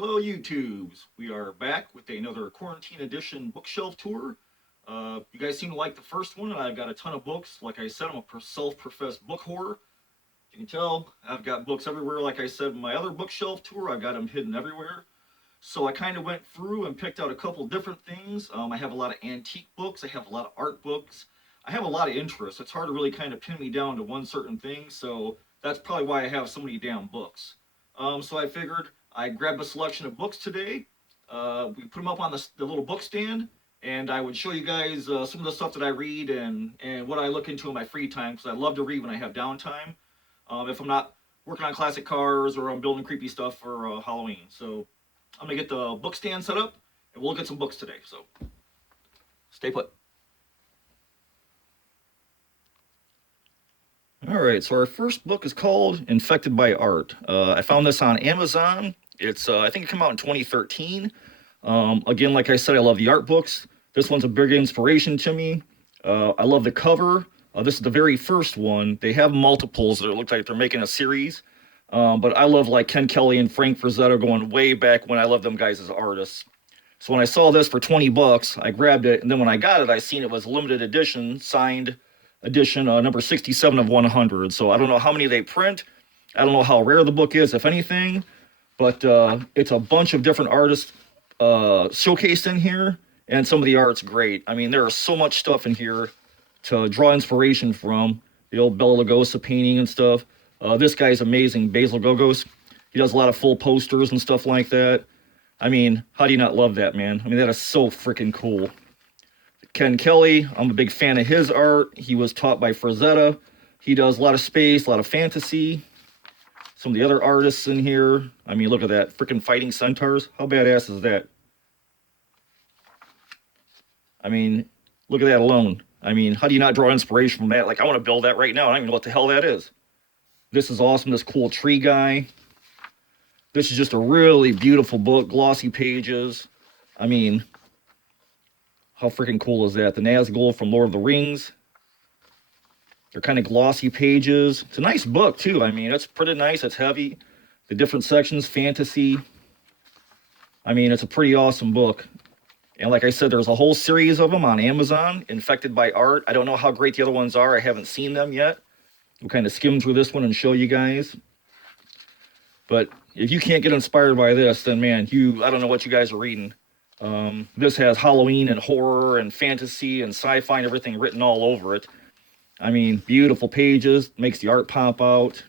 Hello, YouTubes. We are back with another quarantine edition bookshelf tour. You guys seem to like the first one, and I've got a ton of books. Like I said, I'm a self-professed book whore. You can tell I've got books everywhere. Like I said in my other bookshelf tour, I've got them hidden everywhere. So I kind of went through and picked out a couple different things. I have a lot of antique books. I have a lot of art books. I have a lot of interests. It's hard to really kind of pin me down to one certain thing. So that's probably why I have so many damn books. So I figured I grabbed a selection of books today. We put them up on the little book stand, and I would show you guys some of the stuff that I read and what I look into in my free time because I love to read when I have downtime. If I'm not working on classic cars or I'm building creepy stuff for Halloween. So I'm gonna get the book stand set up, and we'll get some books today. So stay put. All right, so our first book is called Infected by Art. I found this on Amazon. It's I think it came out in 2013. Again, like I said, I love the art books. This one's a big inspiration to me. I love the cover. This is the very first one. They have multiples that look like they're making a series. But I love like Ken Kelly and Frank Frazetta going way back when I loved them guys as artists. So when I saw this for 20 bucks, I grabbed it, and then when I got it, I seen it was limited edition, signed edition, number 67 of 100. So I don't know how many they print. I don't know how rare the book is, if anything, but it's a bunch of different artists showcased in here, and some of the art's great. I mean, there is so much stuff in here to draw inspiration from. The old Bela Lugosi painting and stuff. This guy's amazing, Basil Gogos. He does a lot of full posters and stuff like that. I mean, how do you not love that, man? I mean, that is so freaking cool. Ken Kelly, I'm a big fan of his art. He was taught by Frazetta. He does a lot of space, a lot of fantasy. Some of the other artists in here. I mean, look at that. Freaking fighting centaurs. How badass is that? I mean, look at that alone. I mean, how do you not draw inspiration from that? Like, I want to build that right now. I don't even know what the hell that is. This is awesome. This cool tree guy. This is just a really beautiful book. Glossy pages. I mean, how freaking cool is that? The Nazgul from Lord of the Rings. They're kind of glossy pages. It's a nice book, too. I mean, it's pretty nice. It's heavy. The different sections, fantasy. I mean, it's a pretty awesome book. And like I said, there's a whole series of them on Amazon, Infected by Art. I don't know how great the other ones are. I haven't seen them yet. We'll kind of skim through this one and show you guys. But if you can't get inspired by this, then man, I don't know what you guys are reading. This has Halloween and horror and fantasy and sci-fi and everything written all over it. I mean, beautiful pages, makes the art pop out.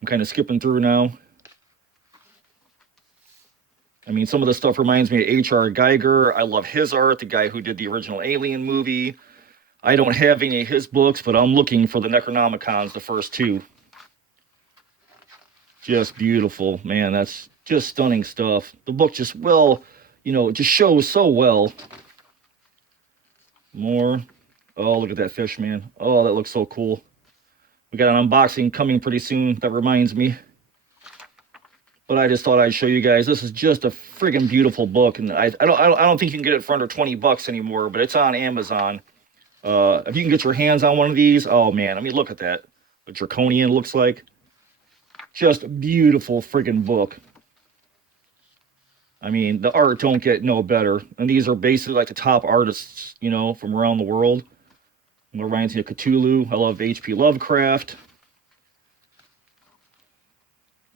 I'm kind of skipping through now. I mean, some of the stuff reminds me of H.R. Geiger. I love his art, the guy who did the original Alien movie. I don't have any of his books, but I'm looking for the Necronomicons, the first two. Just beautiful, man. That's just stunning stuff. The book just, well, it just shows so well. More. Oh, look at that fish, man. Oh, that looks so cool. We got an unboxing coming pretty soon. That reminds me. But I just thought I'd show you guys. This is just a friggin' beautiful book, and I don't think you can get it for under 20 bucks anymore. But it's on Amazon. If you can get your hands on one of these, oh man, I mean, look at that. What Draconian looks like. Just a beautiful friggin' book. I mean, the art don't get no better. And these are basically like the top artists, from around the world. It reminds me of Cthulhu. I love H.P. Lovecraft.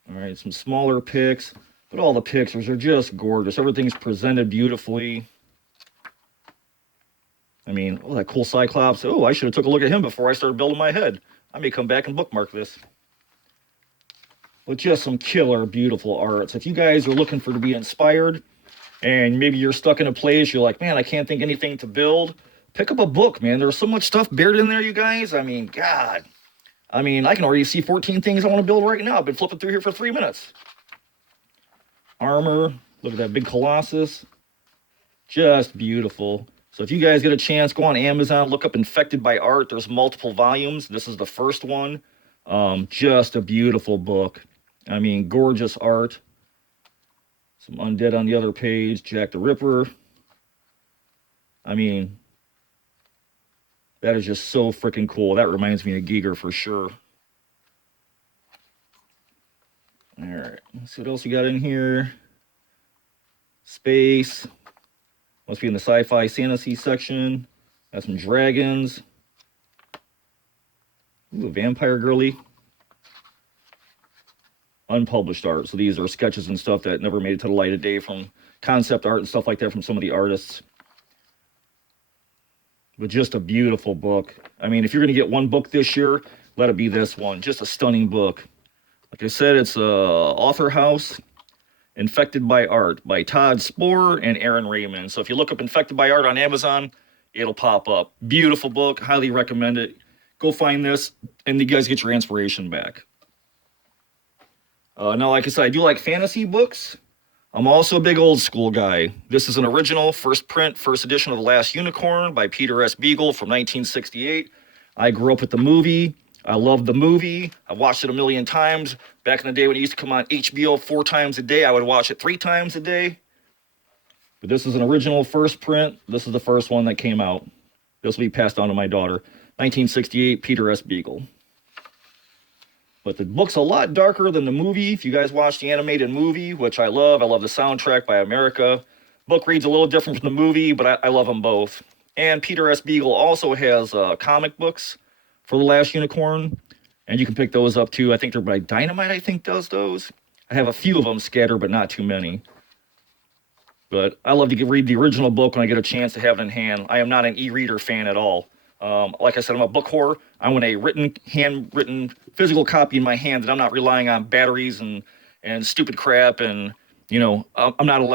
All right, some smaller pics. But all the pictures are just gorgeous. Everything's presented beautifully. I mean, oh, that cool Cyclops. Oh, I should have took a look at him before I started building my head. I may come back and bookmark this. But just some killer, beautiful art. So if you guys are looking to be inspired, and maybe you're stuck in a place, you're like, man, I can't think anything to build, pick up a book, man. There's so much stuff buried in there, you guys. I mean, God. I mean, I can already see 14 things I want to build right now. I've been flipping through here for 3 minutes. Armor. Look at that big Colossus. Just beautiful. So if you guys get a chance, go on Amazon, look up Infected by Art. There's multiple volumes. This is the first one. Just a beautiful book. I mean, gorgeous art. Some undead on the other page. Jack the Ripper. I mean, that is just so freaking cool. That reminds me of Giger for sure. All right, let's see what else we got in here. space. Must be in the sci-fi fantasy section. Got some dragons. Ooh, a vampire girly. Unpublished art. So these are sketches and stuff that never made it to the light of day from concept art and stuff like that from some of the artists. But just a beautiful book. I mean, if you're going to get one book this year, let it be this one. Just a stunning book. Like I said, it's Author House, Infected by Art by Todd Spohr and Aaron Raymond. So if you look up Infected by Art on Amazon, it'll pop up. Beautiful book. Highly recommend it. Go find this, and you guys get your inspiration back. Now, like I said, I do like fantasy books. I'm also a big old school guy. This is an original first print, first edition of The Last Unicorn by Peter S. Beagle from 1968. I grew up with the movie. I love the movie. I've watched it a million times. Back in the day when it used to come on HBO 4 times a day, I would watch it 3 times a day. But this is an original first print. This is the first one that came out. This will be passed on to my daughter. 1968, Peter S. Beagle. But the book's a lot darker than the movie. If you guys watch the animated movie, which I love the soundtrack by America. Book reads a little different from the movie, but I love them both. And Peter S. Beagle also has comic books for The Last Unicorn, and you can pick those up too. I think they're by Dynamite, I think, does those. I have a few of them scattered, but not too many. But I love to read the original book when I get a chance to have it in hand. I am not an e-reader fan at all. Like I said, I'm a book whore. I want a handwritten, physical copy in my hand that I'm not relying on batteries and stupid crap. And, you know, I'm not an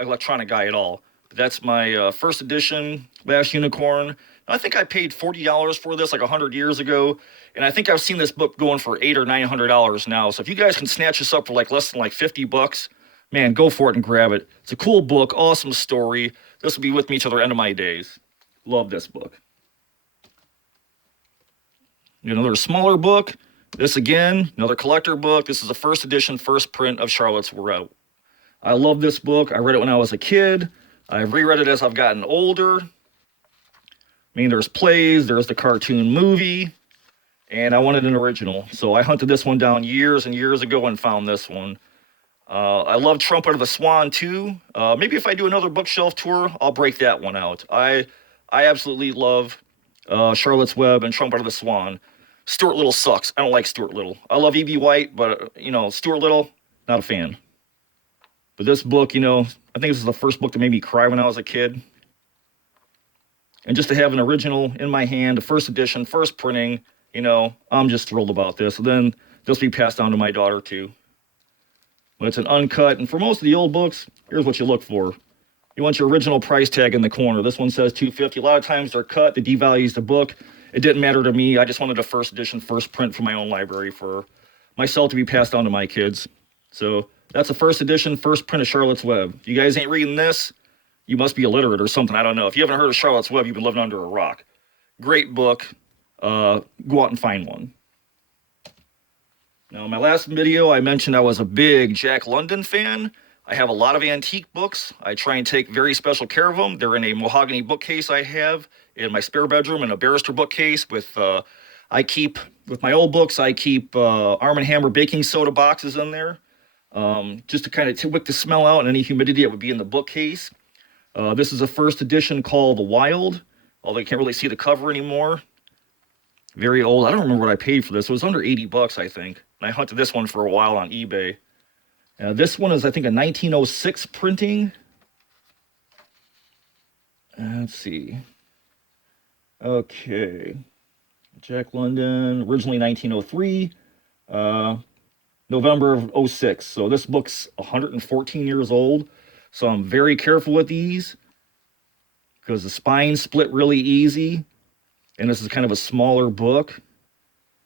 electronic guy at all. But that's my first edition, Last Unicorn. I think I paid $40 for this like 100 years ago. And I think I've seen this book going for $800 or $900 now. So if you guys can snatch this up for like less than like $50, man, go for it and grab it. It's a cool book, awesome story. This will be with me till the end of my days. Love this book. Another smaller book. This again, another collector book. This is the first edition, first print of Charlotte's Web. I love this book. I read it when I was a kid. I've reread it as I've gotten older. I mean, there's plays, there's the cartoon movie, and I wanted an original. So I hunted this one down years and years ago and found this one. I love Trumpet of the Swan too. Maybe if I do another bookshelf tour, I'll break that one out. I absolutely love Charlotte's Web and Trumpet of the Swan. Stuart Little sucks. I don't like Stuart Little. I love E.B. White, but, Stuart Little, not a fan. But this book, I think this is the first book that made me cry when I was a kid. And just to have an original in my hand, the first edition, first printing, I'm just thrilled about this. And then this will be passed down to my daughter, too. But it's an uncut, and for most of the old books, here's what you look for. You want your original price tag in the corner. This one says $250. A lot of times they're cut, that devalues the book. It didn't matter to me. I just wanted a first edition, first print for my own library for myself to be passed on to my kids. So that's a first edition, first print of Charlotte's Web. If you guys ain't reading this, you must be illiterate or something. I don't know. If you haven't heard of Charlotte's Web, you've been living under a rock. Great book. Go out and find one. Now, in my last video, I mentioned I was a big Jack London fan. I have a lot of antique books. I try and take very special care of them. They're in a mahogany bookcase I have in my spare bedroom, in a barrister bookcase. With my old books, I keep Arm & Hammer baking soda boxes in there, just to kind of wick the smell out and any humidity that would be in the bookcase. This is a first edition called The Wild, although you can't really see the cover anymore. Very old. I don't remember what I paid for this. It was under $80, I think. And I hunted this one for a while on eBay. This one is, I think, a 1906 printing. Let's see. Okay. Jack London, originally 1903. November of 06. So this book's 114 years old. So I'm very careful with these because the spines split really easy. And this is kind of a smaller book.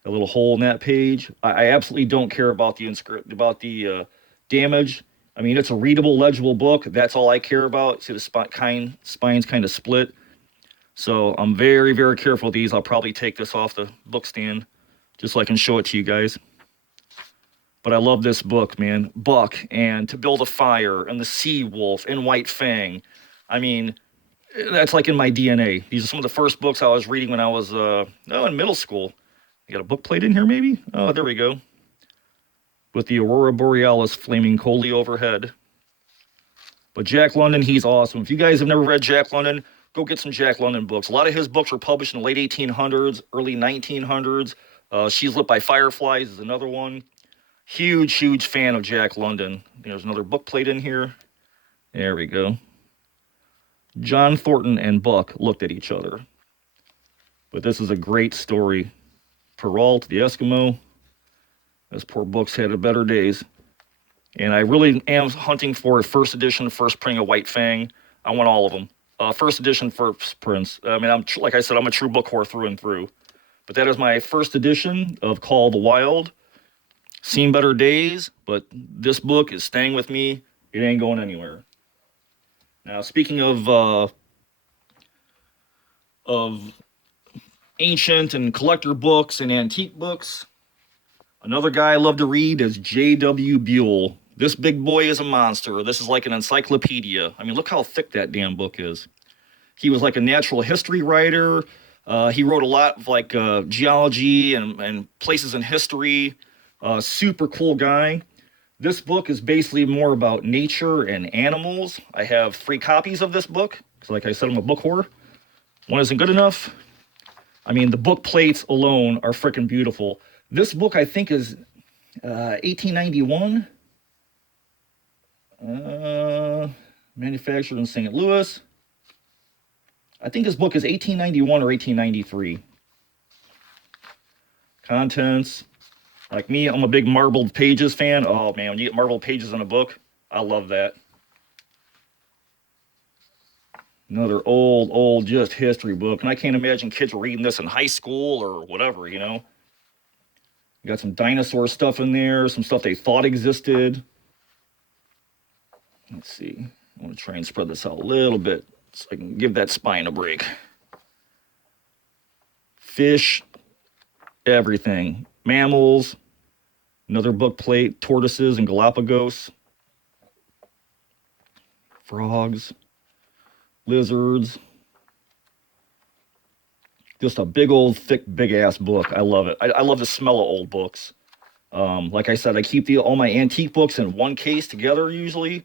A little hole in that page. I absolutely don't care about the damage. I mean, it's a readable, legible book. That's all I care about. See the spines kind of split. So I'm very, very careful with these. I'll probably take this off the book stand just so I can show it to you guys. But I love this book, man. Buck and To Build a Fire and The Sea Wolf and White Fang. I mean, that's like in my DNA. These are some of the first books I was reading when I was in middle school. You got a book plate in here, maybe? Oh, there we go. With the Aurora Borealis flaming coldly overhead. But Jack London, he's awesome. If you guys have never read Jack London, go get some Jack London books. A lot of his books were published in the late 1800s, early 1900s. She's Lit by Fireflies is another one. Huge, huge fan of Jack London. There's another book plate in here. There we go. John Thornton and Buck looked at each other. But this is a great story. Perrault, the Eskimo. Those poor books had better days. And I really am hunting for a first edition, first printing of White Fang. I want all of them. First edition, first prints. I mean, like I said, I'm a true book whore through and through. But that is my first edition of Call of the Wild. Seen better days, but this book is staying with me. It ain't going anywhere. Now, speaking of ancient and collector books and antique books, another guy I love to read is J.W.Buel. This big boy is a monster. This is like an encyclopedia. I mean, look how thick that damn book is. He was like a natural history writer. He wrote a lot of like geology and places in history. Super cool guy. This book is basically more about nature and animals. I have 3 copies of this book. Because like I said, I'm a book whore. One isn't good enough. I mean, the book plates alone are freaking beautiful. This book, I think, is 1891. Manufactured in St. Louis. I think this book is 1891 or 1893. Contents. Like me, I'm a big marbled pages fan. Oh, man, when you get marbled pages in a book, I love that. Another old, just history book. And I can't imagine kids were reading this in high school or whatever, you know. You got some dinosaur stuff in there, some stuff they thought existed. Let's see. I want to try and spread this out a little bit so I can give that spine a break. Fish, everything. Mammals, another book plate, tortoises and Galapagos. Frogs, lizards. Just a big old, thick, big-ass book. I love it. I love the smell of old books. Like I said, I keep all my antique books in one case together usually,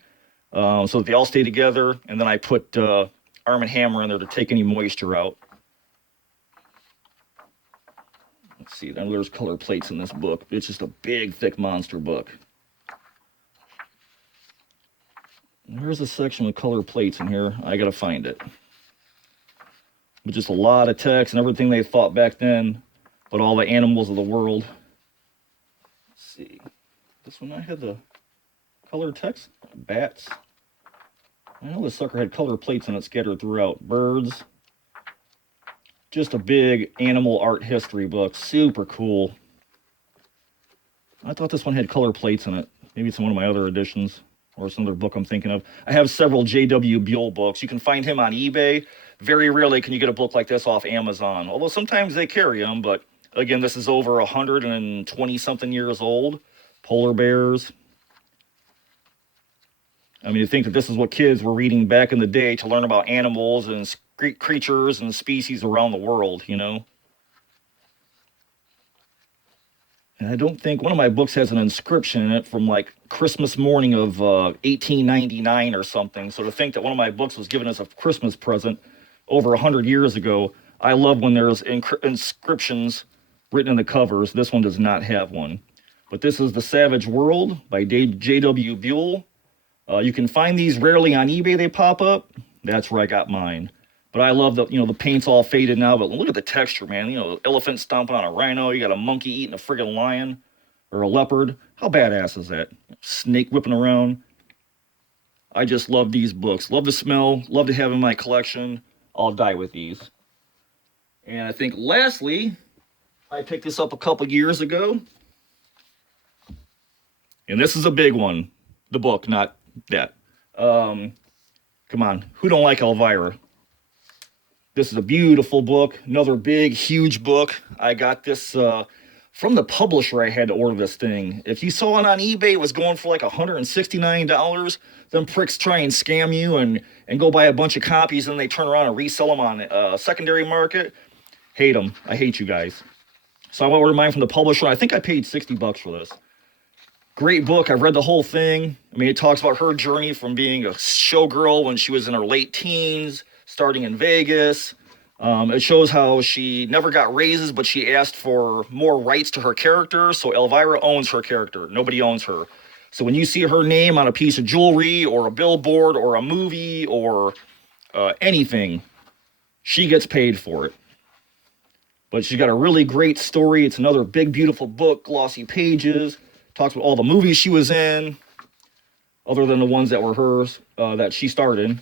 so that they all stay together, and then I put Arm & Hammer in there to take any moisture out. Let's see, then there's color plates in this book. It's just a big, thick monster book. There's a section with color plates in here. I gotta find it. With just a lot of text and everything they thought back then, but all the animals of the world. Let's see. This one I had the color text. Bats. I know this sucker had color plates in it scattered throughout. Birds. Just a big animal art history book. Super cool. I thought this one had color plates in it. Maybe it's in one of my other editions. Or some other book I'm thinking of. I have several J.W.Buel books. You can find him on eBay. Very rarely can you get a book like this off Amazon. Although sometimes they carry them. But again, this is over 120-something years old. Polar bears. I mean, you think that this is what kids were reading back in the day to learn about animals and creatures and species around the world, you know? And I don't think one of my books has an inscription in it from like Christmas morning of 1899 or something. So to think that one of my books was given as a Christmas present over 100 years ago, I love when there's inscriptions written in the covers. This one does not have one. But this is The Savage World by J.W.Buel. You can find these rarely on eBay. They pop up. That's where I got mine. But I love the, the paint's all faded now, but look at the texture, man. Elephant stomping on a rhino. You got a monkey eating a friggin' lion or a leopard. How badass is that? Snake whipping around. I just love these books. Love the smell. Love to have in my collection. I'll die with these. And I think lastly, I picked this up a couple years ago. And this is a big one. The book, not that. Come on. Who don't like Elvira? This is a beautiful book. Another big, huge book. I got this from the publisher. I had to order this thing. If you saw it on eBay, it was going for like $169. Them pricks try and scam you and go buy a bunch of copies, and they turn around and resell them on secondary market. Hate them. I hate you guys. So I ordered mine from the publisher. I think I paid $60 for this. Great book. I've read the whole thing. I mean, it talks about her journey from being a showgirl when she was in her late teens, starting in Vegas. It shows how she never got raises, but she asked for more rights to her character. So Elvira owns her character. Nobody owns her. So when you see her name on a piece of jewelry or a billboard or a movie or anything, she gets paid for it. But she's got a really great story. It's another big, beautiful book, glossy pages. Talks about all the movies she was in, other than the ones that were hers, that she starred in.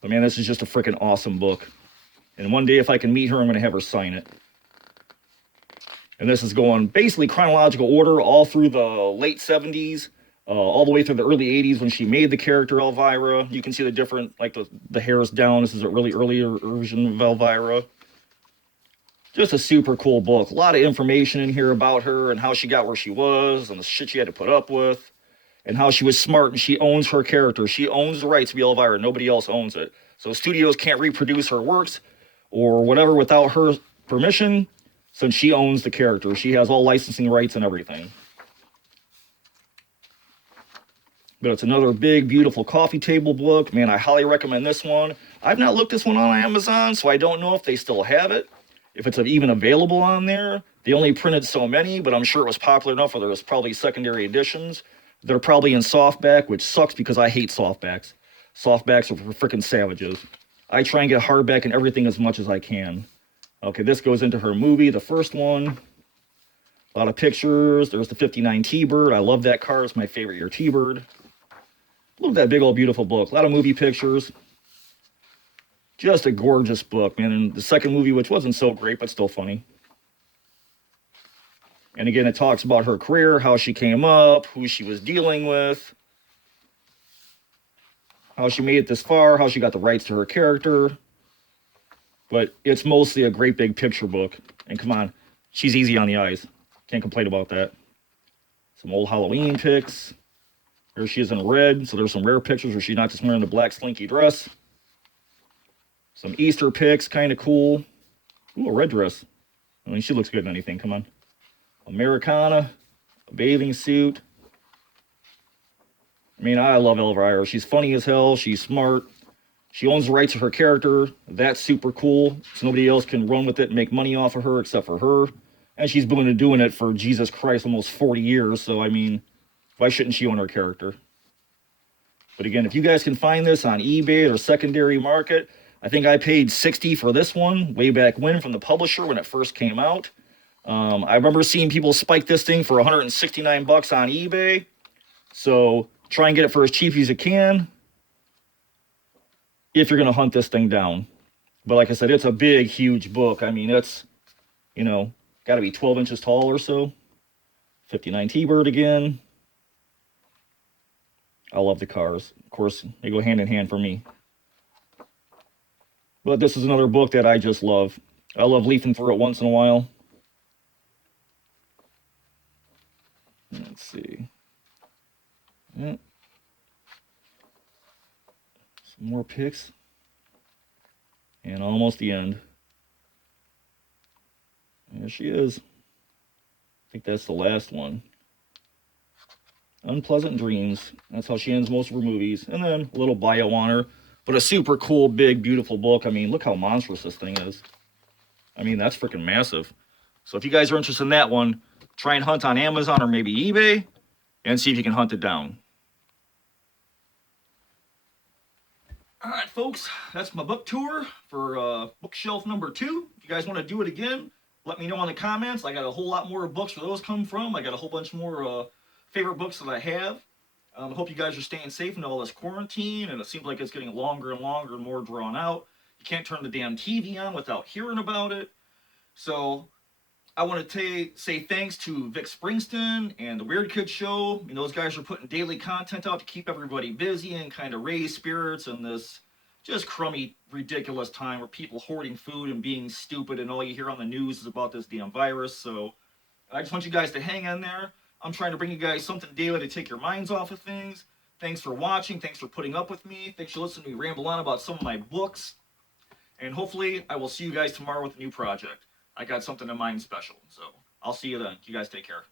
But man, this is just a freaking awesome book. And one day, if I can meet her, I'm going to have her sign it. And this is going basically chronological order all through the late 70s, all the way through the early 80s when she made the character Elvira. You can see the different, like the hair is down. This is a really earlier version of Elvira. Just a super cool book. A lot of information in here about her and how she got where she was and the shit she had to put up with and how she was smart and she owns her character. She owns the rights to be Elvira. Nobody else owns it. So studios can't reproduce her works or whatever without her permission since she owns the character. She has all licensing rights and everything. But it's another big, beautiful coffee table book. Man, I highly recommend this one. I've not looked this one on Amazon, so I don't know if they still have it. If it's even available on there. They only printed so many, but I'm sure it was popular enough where there was probably secondary editions. They're probably in softback, which sucks because I hate softbacks. Softbacks are for freaking savages. I try and get hardback and everything as much as I can. Okay, this goes into her movie, the first one. A lot of pictures. There's the 59 T-Bird. I love that car. It's my favorite year T-Bird. Love that big old beautiful book. A lot of movie pictures. Just a gorgeous book, man. And the second movie, which wasn't so great, but still funny. And again, it talks about her career, how she came up, who she was dealing with, how she made it this far, how she got the rights to her character. But it's mostly a great big picture book. And come on, she's easy on the eyes. Can't complain about that. Some old Halloween pics. Here she is in red, so there's some rare pictures where she's not just wearing the black slinky dress. Some Easter pics, kind of cool. Ooh, a red dress. I mean, she looks good in anything, come on. Americana, a bathing suit. I mean, I love Elvira. She's funny as hell. She's smart. She owns the rights to her character. That's super cool. So nobody else can run with it and make money off of her except for her. And she's been doing it for, Jesus Christ, almost 40 years. So, I mean, why shouldn't she own her character? But again, if you guys can find this on eBay or secondary market, I think I paid $60 for this one way back when from the publisher when it first came out. I remember seeing people spike this thing for $169 on eBay. So try and get it for as cheap as you can if you're going to hunt this thing down. But like I said, it's a big, huge book. I mean, it's, you know, got to be 12 inches tall or so. 59 T-Bird again. I love the cars. Of course, they go hand in hand for me. But this is another book that I just love. I love leafing through it once in a while. Let's see. Yeah. Some more pics. And almost the end. There she is. I think that's the last one. Unpleasant Dreams. That's how she ends most of her movies. And then a little bio on her. But a super cool, big, beautiful book. I mean, look how monstrous this thing is. I mean, that's freaking massive. So if you guys are interested in that one, try and hunt on Amazon or maybe eBay and see if you can hunt it down. All right, folks, that's my book tour for bookshelf number 2. If you guys want to do it again, let me know in the comments. I got a whole lot more books where those come from. I got a whole bunch more favorite books that I have. I hope you guys are staying safe in all this quarantine, and it seems like it's getting longer and longer and more drawn out. You can't turn the damn TV on without hearing about it. So I want to say thanks to Vic Springsteen and the Weird Kid Show. I mean, those guys are putting daily content out to keep everybody busy and kind of raise spirits in this just crummy, ridiculous time where people hoarding food and being stupid, and all you hear on the news is about this damn virus. So I just want you guys to hang in there. I'm trying to bring you guys something daily to take your minds off of things. Thanks for watching. Thanks for putting up with me. Thanks for listening to me ramble on about some of my books. And hopefully I will see you guys tomorrow with a new project. I got something in mind special. So I'll see you then. You guys take care.